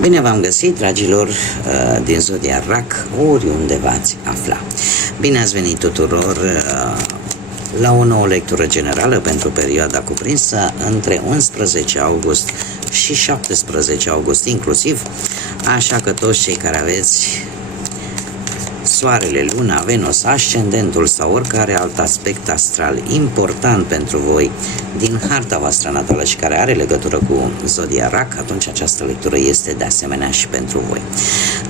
Bine v-am găsit, dragilor, din Zodia Rac, oriunde v-ați afla. Bine ați venit tuturor la o nouă lectură generală pentru perioada cuprinsă între 11 august și 17 august inclusiv, așa că toți cei care aveți Soarele, Luna, Venus, Ascendentul sau oricare alt aspect astral important pentru voi din harta voastră natală și care are legătură cu Zodia Rac, atunci această lectură este de asemenea și pentru voi.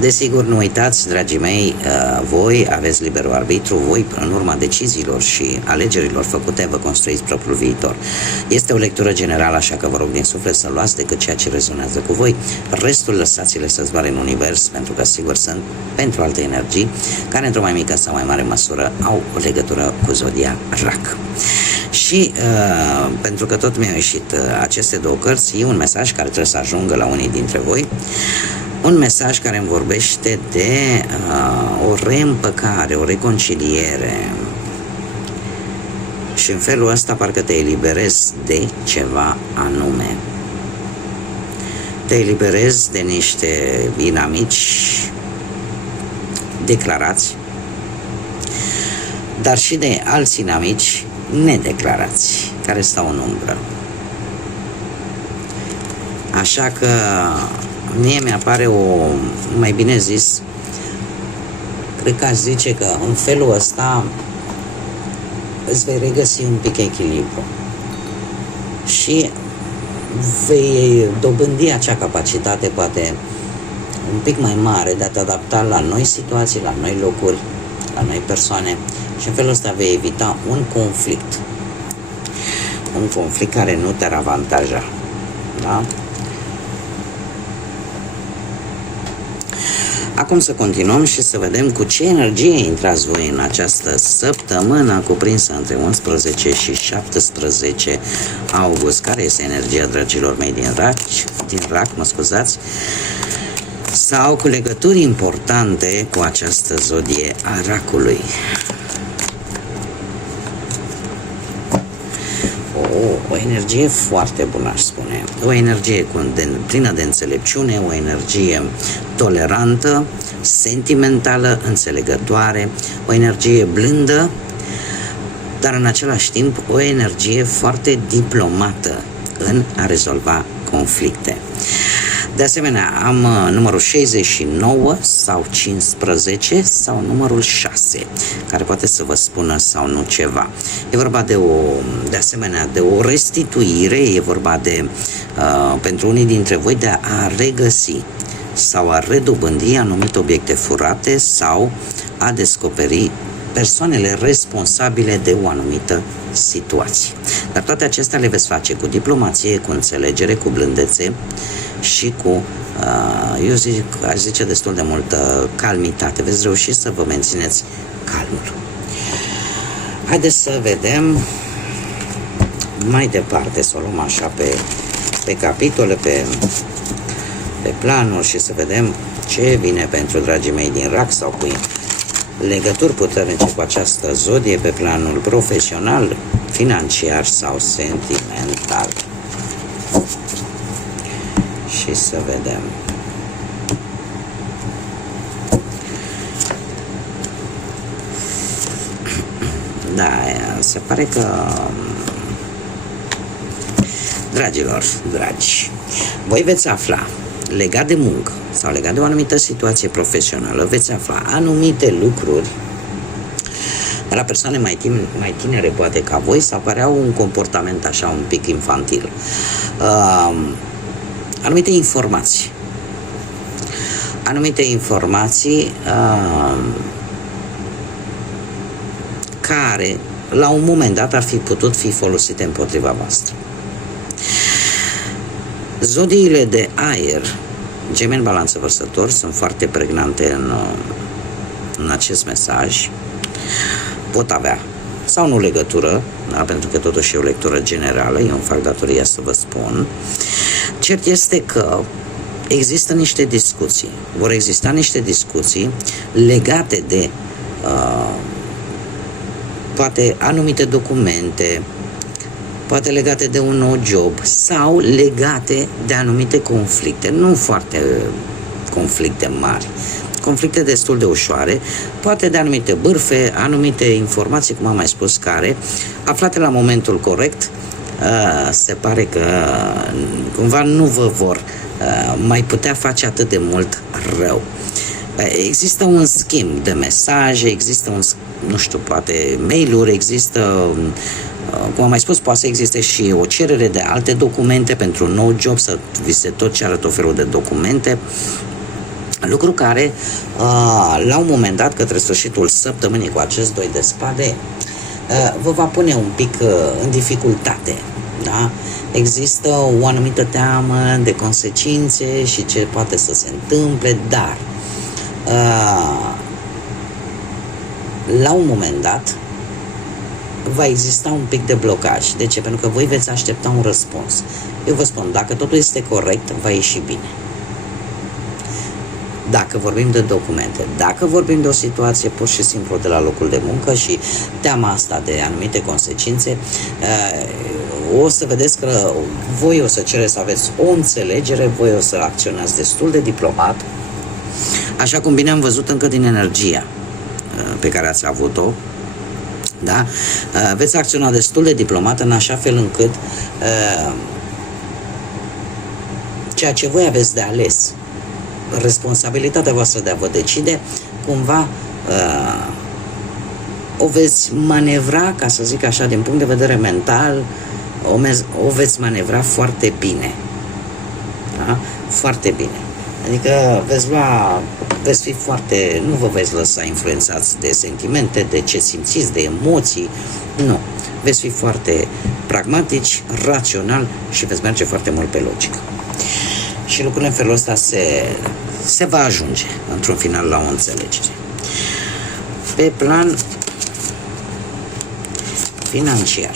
Desigur, nu uitați, dragii mei, voi aveți liberul arbitru, voi în urma deciziilor și alegerilor făcute vă construiți propriul viitor. Este o lectură generală, așa că vă rog din suflet să luați decât ceea ce rezonează cu voi, restul lăsați-le să zboare în univers, pentru că sigur sunt pentru alte energii care într-o mai mică sau mai mare măsură au o legătură cu Zodia Rac. Și pentru că tot mi-au ieșit aceste două cărți, e un mesaj care trebuie să ajungă la unii dintre voi, un mesaj care îmi vorbește de o reîmpăcare, o reconciliere, și în felul ăsta parcă te eliberezi de ceva anume. Te eliberezi de niște inamici declarați, dar și de alți inamici nedeclarați, care stau în umbră. Așa că mie mi-apare mai bine zis, cred că aș zice că în felul ăsta îți vei regăsi un pic echilibru și vei dobândi acea capacitate, poate un pic mai mare, de a te adapta la noi situații, la noi locuri, la noi persoane, și în felul ăsta vei evita un conflict care nu te-ar avantaja, da? Acum să continuăm și să vedem cu ce energie intrați voi în această săptămână cuprinsă între 11 și 17 august. Care este energia, dragilor mei, din Rac, sau cu legături importante cu această zodie a Racului. O energie foarte bună, aș spune. O energie plină de înțelepciune, o energie tolerantă, sentimentală, înțelegătoare, o energie blândă, dar în același timp o energie foarte diplomată în a rezolva conflicte. De asemenea, am numărul 69 sau 15 sau numărul 6, care poate să vă spună sau nu ceva. E vorba de asemenea de o restituire, e vorba de, pentru unii dintre voi, de a regăsi sau a redobândi anumite obiecte furate sau a descoperi persoanele responsabile de o anumită situație. Dar toate acestea le veți face cu diplomație, cu înțelegere, cu blândețe și cu, aș zice, destul de multă calmitate. Veți reuși să vă mențineți calmul. Haideți să vedem mai departe, să o luăm așa pe capitole, pe planuri și să vedem ce vine pentru dragii mei din Rac sau cu legături puternice cu această zodie pe planul profesional, financiar sau sentimental. Și să vedem. Da, se pare că, dragilor, dragi, voi veți afla, legat de muncă sau legat de o anumită situație profesională, veți afla anumite lucruri de la persoane mai tinere, poate ca voi, sau care au un comportament așa un pic infantil. Anumite informații care la un moment dat ar fi putut fi folosite împotriva voastră. Zodiile de aer, Gemeni, Balanță, Vărsător, sunt foarte pregnante în acest mesaj. Pot avea sau nu legătură, da, pentru că totuși e o lectură generală, eu îmi fac datoria să vă spun. Cert este că există niște discuții, vor exista niște discuții legate de poate anumite documente, poate legate de un nou job sau legate de anumite conflicte, nu foarte conflicte mari, conflicte destul de ușoare, poate de anumite bârfe, anumite informații, cum am mai spus, care, aflate la momentul corect, se pare că cumva nu vă vor mai putea face atât de mult rău. Există un schimb de mesaje, există nu știu, poate mail-uri, există, cum am mai spus, poate să existe și o cerere de alte documente pentru un nou job, să vi se tot ceară tot felul de documente, lucru care, la un moment dat, către sfârșitul săptămânii cu acest 2 de spade, vă va pune un pic în dificultate. Da? Există o anumită teamă de consecințe și ce poate să se întâmple, dar la un moment dat va exista un pic de blocaj. De ce? Pentru că voi veți aștepta un răspuns. Eu vă spun, dacă totul este corect, va ieși bine. Dacă vorbim de documente, dacă vorbim de o situație pur și simplu de la locul de muncă și teama asta de anumite consecințe, o să vedeți că voi o să cereți să aveți o înțelegere, voi o să acționați destul de diplomat, așa cum bine am văzut încă din energia pe care ați avut-o, da? Veți acționa destul de diplomat în așa fel încât ceea ce voi aveți de ales, responsabilitatea voastră de a vă decide, cumva o veți manevra, ca să zic așa, din punct de vedere mental, o veți manevra foarte bine. Da? Foarte bine. Adică veți fi foarte, nu vă veți lăsa influențați de sentimente, de ce simțiți, de emoții, nu. Veți fi foarte pragmatici, rațional și veți merge foarte mult pe logică. Și lucrurile în felul ăsta se va ajunge într-un final la o înțelegere. Pe plan financiar.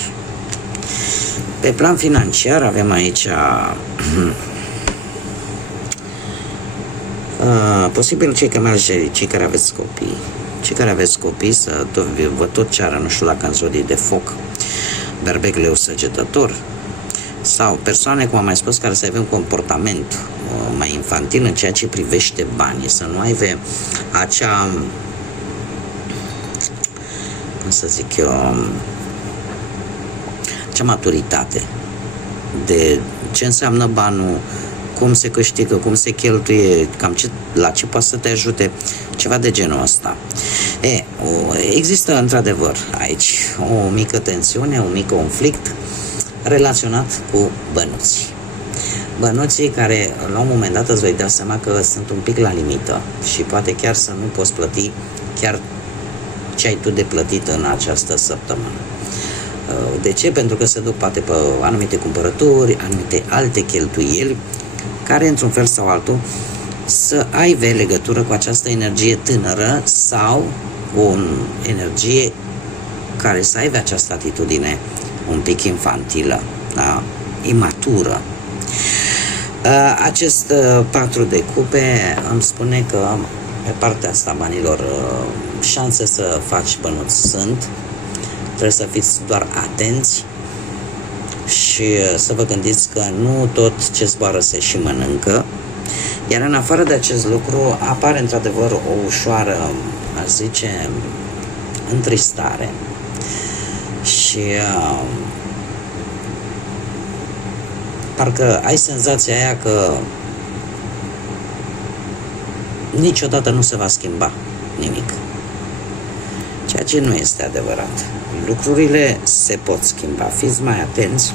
Pe plan financiar avem aici posibil cei care aveți copii. Cei care aveți copii să vă tot ceară, nu știu dacă în zodii de foc, berbec, leu, săgetător, sau persoane, cum am mai spus, care să aibă un comportament mai infantil în ceea ce privește banii, să nu aibă acea, cum să zic eu, acea maturitate de ce înseamnă banul, cum se câștigă, cum se cheltuie, la ce poate să te ajute, ceva de genul ăsta. Există într-adevăr aici o mică tensiune, un mic conflict relaționat cu bănuții. Bănuții care la un moment dat îți vei da seama că sunt un pic la limită și poate chiar să nu poți plăti chiar ce ai tu de plătit în această săptămână. De ce? Pentru că se duc poate pe anumite cumpărături, anumite alte cheltuieli care într-un fel sau altul să aibă legătură cu această energie tânără sau cu o energie care să aibă această atitudine un pic infantilă, da? Imatură. Acest 4 de cupe îmi spune că pe partea asta banilor șanse să faci bănuți sunt, trebuie să fiți doar atenți și să vă gândiți că nu tot ce zboară se și mănâncă, iar în afară de acest lucru apare într-adevăr o ușoară, aș zice, întristare și parcă ai senzația aia că niciodată nu se va schimba nimic. Ceea ce nu este adevărat. Lucrurile se pot schimba. Fiți mai atenți.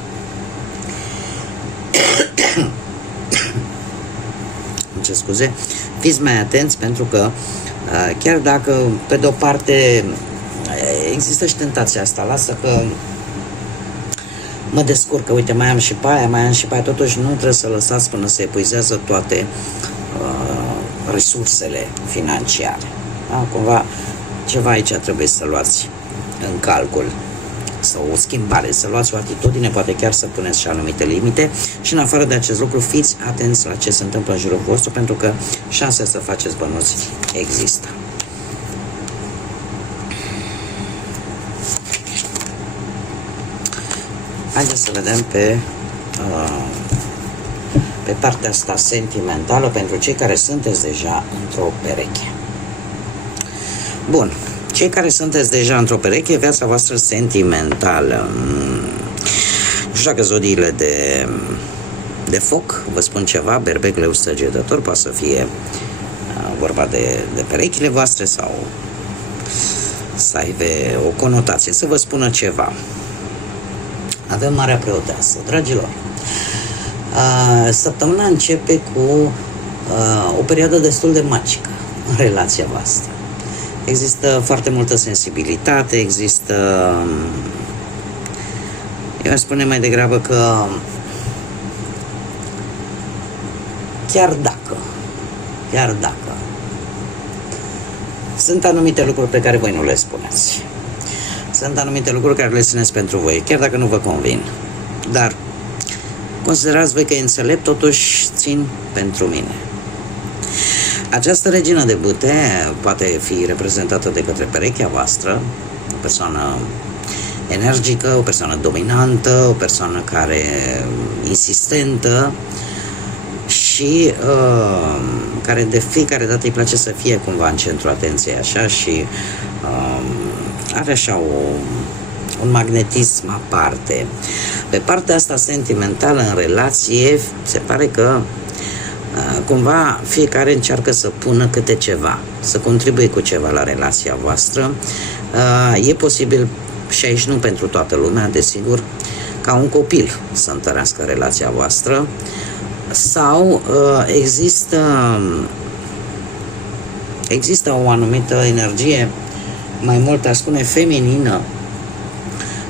Îmi cer scuze. Fiți mai atenți pentru că chiar dacă pe de-o parte există și tentația asta, lasă că mă descurcă, uite, mai am și pe aia, totuși nu trebuie să lăsați până se epuizează toate resursele financiare. Da? Cumva ceva aici trebuie să luați în calcul, sau o schimbare, să luați o atitudine, poate chiar să puneți și anumite limite și în afară de acest lucru fiți atenți la ce se întâmplă în jurul vostru pentru că șanse să faceți bănuți există. Haideți să vedem pe partea asta sentimentală pentru cei care sunteți deja într-o pereche. Bun, cei care sunteți deja într-o pereche, viața voastră sentimentală. Nu știu dacă zodiile de foc vă spun ceva, berbec, leu, săgetător, poate să fie vorba de perechile voastre sau să aibă o conotație, să vă spună ceva. Avem Marea Preoteasă, dragilor. Săptămâna începe cu o perioadă destul de magică în relația voastră. Există foarte multă sensibilitate, există, eu aș spune mai degrabă că chiar dacă sunt anumite lucruri pe care voi nu le spuneți, sunt anumite lucruri care le țineți pentru voi, chiar dacă nu vă convin, dar considerați voi că e înțelept, totuși țin pentru mine. Această regină de bâte poate fi reprezentată de către perechea voastră, o persoană energică, o persoană dominantă, o persoană care insistentă și care de fiecare dată îi place să fie cumva în centrul atenției așa și are așa un magnetism aparte. Pe partea asta sentimentală în relație se pare că cumva fiecare încearcă să pună câte ceva, să contribuie cu ceva la relația voastră. E posibil și aici nu pentru toată lumea, desigur, ca un copil să întărească relația voastră sau există o anumită energie, mai mult aș spune feminină,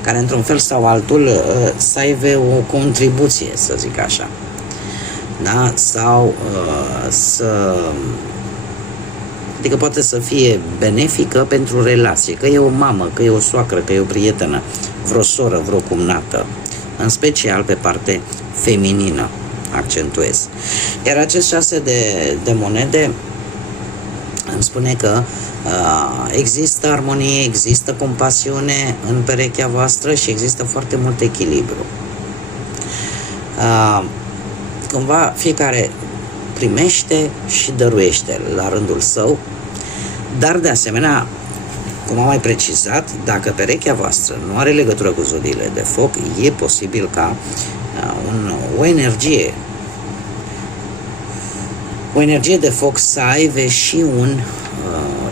care într-un fel sau altul să aibă o contribuție, să zic așa. Da? Sau adică poate să fie benefică pentru relație, că e o mamă, că e o soacră, că e o prietenă, vreo soră, vreo cumnată, în special pe parte feminină, accentuez. Iar acest 6 de monede îmi spune că există armonie, există compasiune în perechea voastră și există foarte mult echilibru. Cumva fiecare primește și dăruiește la rândul său, dar de asemenea, cum am mai precizat, dacă perechea voastră nu are legătură cu zodiile de foc, e posibil ca o energie de foc să aibă și un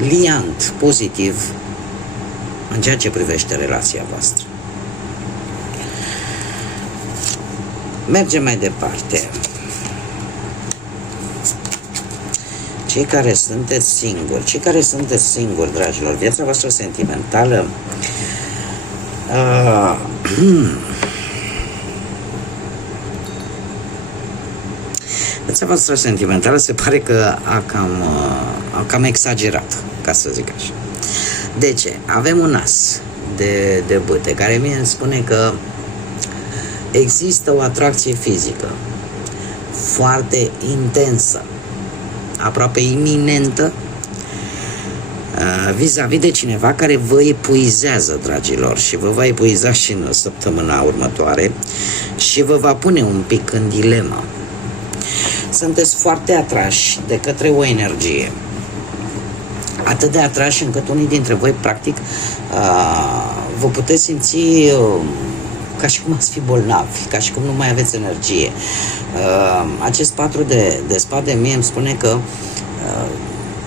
liant pozitiv în ceea ce privește relația voastră. Mergem mai departe. Cei care sunteți singuri, dragilor, viața voastră sentimentală viața voastră sentimentală se pare că a cam exagerat, ca să zic așa. De ce? Avem un as de bâte care mie îmi spune că există o atracție fizică foarte intensă, aproape iminentă, vis-a-vis de cineva care vă epuizează, dragilor, și vă va epuiza și în săptămâna următoare și vă va pune un pic în dilemă. Sunteți foarte atrași de către o energie, atât de atrași încât unii dintre voi, practic, vă puteți simți ca și cum ați fi bolnavi, ca și cum nu mai aveți energie. Acest 4 de spade mie îmi spune că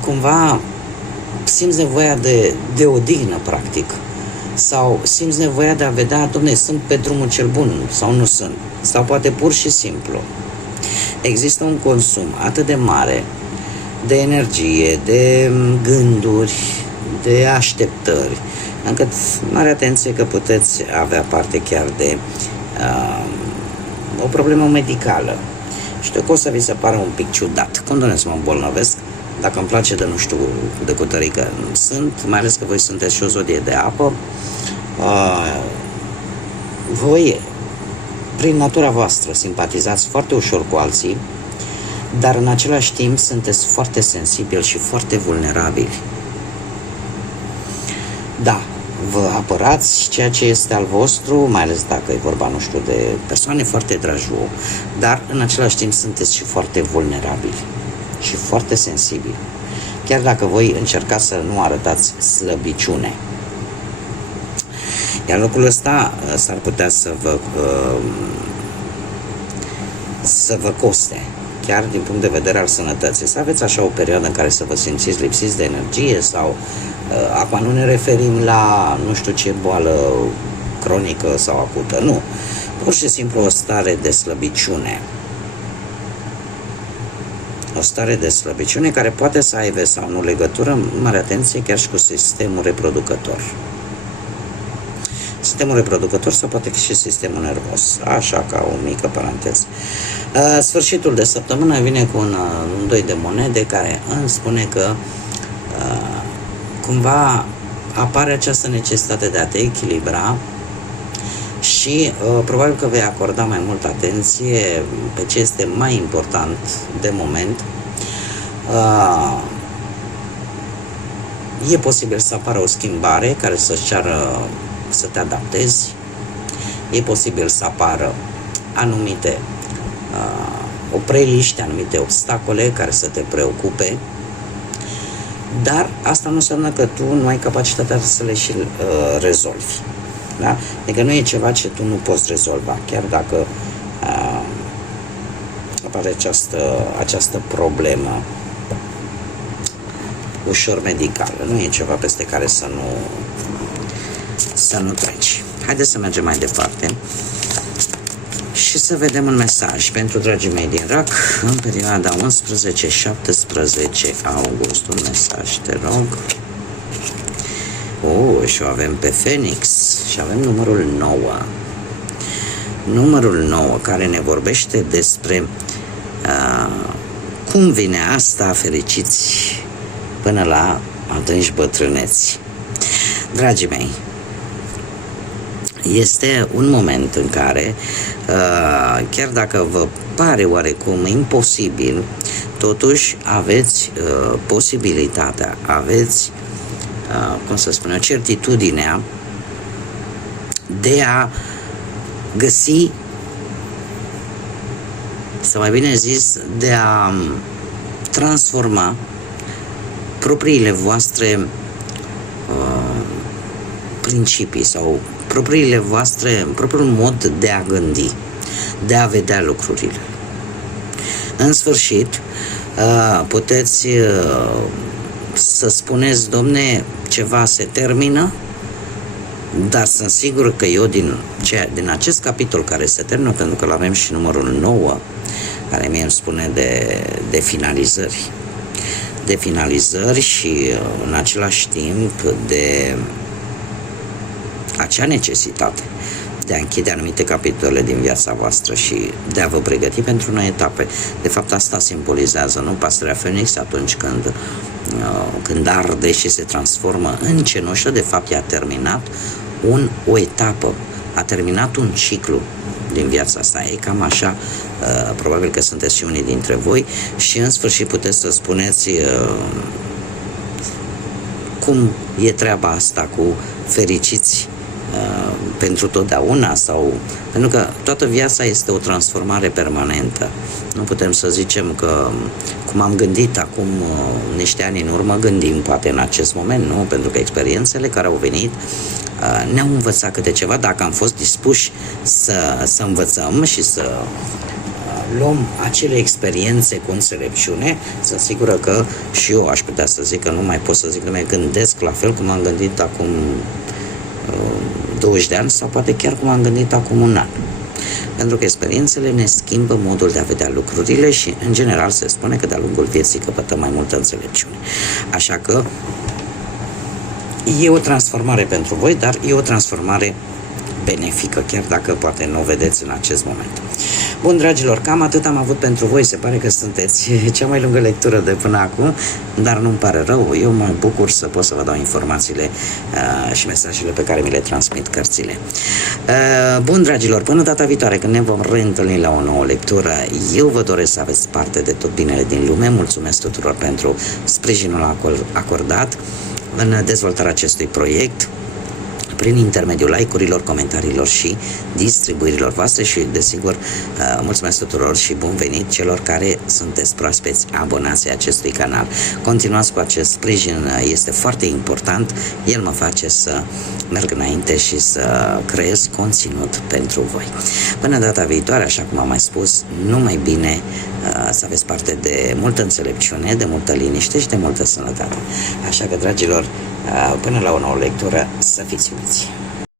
cumva simți nevoia de odihnă, practic, sau simți nevoia de a vedea, dom'le, sunt pe drumul cel bun sau nu sunt, sau poate pur și simplu există un consum atât de mare de energie, de gânduri, de așteptări, încât mare atenție că puteți avea parte chiar de o problemă medicală. Știu că o să vi se pară un pic ciudat. Condonez, mă îmbolnăvesc, dacă îmi place de nu știu de cutărică sunt, mai ales că voi sunteți și o zodie de apă, voi, prin natura voastră, simpatizați foarte ușor cu alții, dar în același timp sunteți foarte sensibili și foarte vulnerabili. Da, vă apărați ceea ce este al vostru, mai ales dacă e vorba, nu știu, de persoane foarte dragi vouă, dar în același timp sunteți și foarte vulnerabili și foarte sensibili. Chiar dacă voi încercați să nu arătați slăbiciune. Iar lucrul ăsta s-ar putea să vă coste, chiar din punct de vedere al sănătății. Să aveți așa o perioadă în care să vă simțiți lipsiți de energie sau acum nu ne referim la nu știu ce boală cronică sau acută, nu. Pur și simplu o stare de slăbiciune. O stare de slăbiciune care poate să aibă sau nu legătură, mare atenție, chiar și cu sistemul reproducător. Sistemul reproducător sau poate și sistemul nervos. Așa, ca o mică paranteză. Sfârșitul de săptămână vine cu un doi de monede care îmi spune că cumva apare această necesitate de a te echilibra și probabil că vei acorda mai multă atenție pe ce este mai important de moment. E posibil să apară o schimbare care să-ți ceară să te adaptezi, e posibil să apară anumite opreliști, anumite obstacole care să te preocupe, dar asta nu înseamnă că tu nu ai capacitatea să le și rezolvi. Da? Adică nu e ceva ce tu nu poți rezolva, chiar dacă apare această problemă ușor medicală. Nu e ceva peste care să nu treci. Haideți să mergem mai departe și să vedem un mesaj pentru dragii mei din RAC în perioada 11-17 august. Un mesaj, te rog. Și o avem pe Phoenix și avem numărul 9. Numărul 9 care ne vorbește despre cum vine asta fericiți până la adânci bătrâneți. Dragii mei, este un moment în care, chiar dacă vă pare oarecum imposibil, totuși aveți posibilitatea, aveți, cum să spun eu, certitudinea de a găsi, sau mai bine zis, de a transforma propriile voastre principii sau propriul mod de a gândi, de a vedea lucrurile. În sfârșit, puteți să spuneți, domne, ceva se termină, dar sunt sigur că eu din acest capitol care se termină, pentru că l-avem și numărul 9, care mie îmi spune de finalizări și în același timp de acea necesitate de a închide anumite capitole din viața voastră și de a vă pregăti pentru noi etape. De fapt, asta simbolizează, nu, pastărea Phoenix, atunci când arde și se transformă în cenușă, de fapt, ea a terminat o etapă, a terminat un ciclu din viața asta. E cam așa, probabil că sunteți și unii dintre voi și în sfârșit puteți să spuneți cum e treaba asta cu fericiți pentru totdeauna, sau pentru că toată viața este o transformare permanentă. Nu putem să zicem că cum am gândit acum niște ani în urmă, gândim poate în acest moment, nu? Pentru că experiențele care au venit ne-au învățat câte ceva, dacă am fost dispuși să învățăm și să luăm acele experiențe cu înțelepciune, sunt sigură că și eu aș putea să zic că nu mai pot să zic că mai gândesc la fel cum am gândit acum 20 de ani sau poate chiar cum am gândit acum un an. Pentru că experiențele ne schimbă modul de a vedea lucrurile și, în general, se spune că de-a lungul vieții căpătăm mai multă înțelepciune. Așa că e o transformare pentru voi, dar e o transformare benefică, chiar dacă poate nu o vedeți în acest moment. Bun, dragilor, cam atât am avut pentru voi. Se pare că sunteți cea mai lungă lectură de până acum, dar nu-mi pare rău. Eu mă bucur să pot să vă dau informațiile și mesajele pe care mi le transmit cărțile. Bun, dragilor, până data viitoare, când ne vom reîntâlni la o nouă lectură, eu vă doresc să aveți parte de tot binele din lume. Mulțumesc tuturor pentru sprijinul acordat în dezvoltarea acestui proiect. prin intermediul like-urilor, comentariilor și distribuirilor voastre și, desigur, mulțumesc tuturor și bun venit celor care sunteți proaspeți abonați ai acestui canal. Continuați cu acest sprijin, este foarte important, el mă face să merg înainte și să creez conținut pentru voi. Până data viitoare, așa cum am mai spus, numai bine, să aveți parte de multă înțelepciune, de multă liniște și de multă sănătate. Așa că, dragilor, până la o nouă lectură, să fiți iubiți!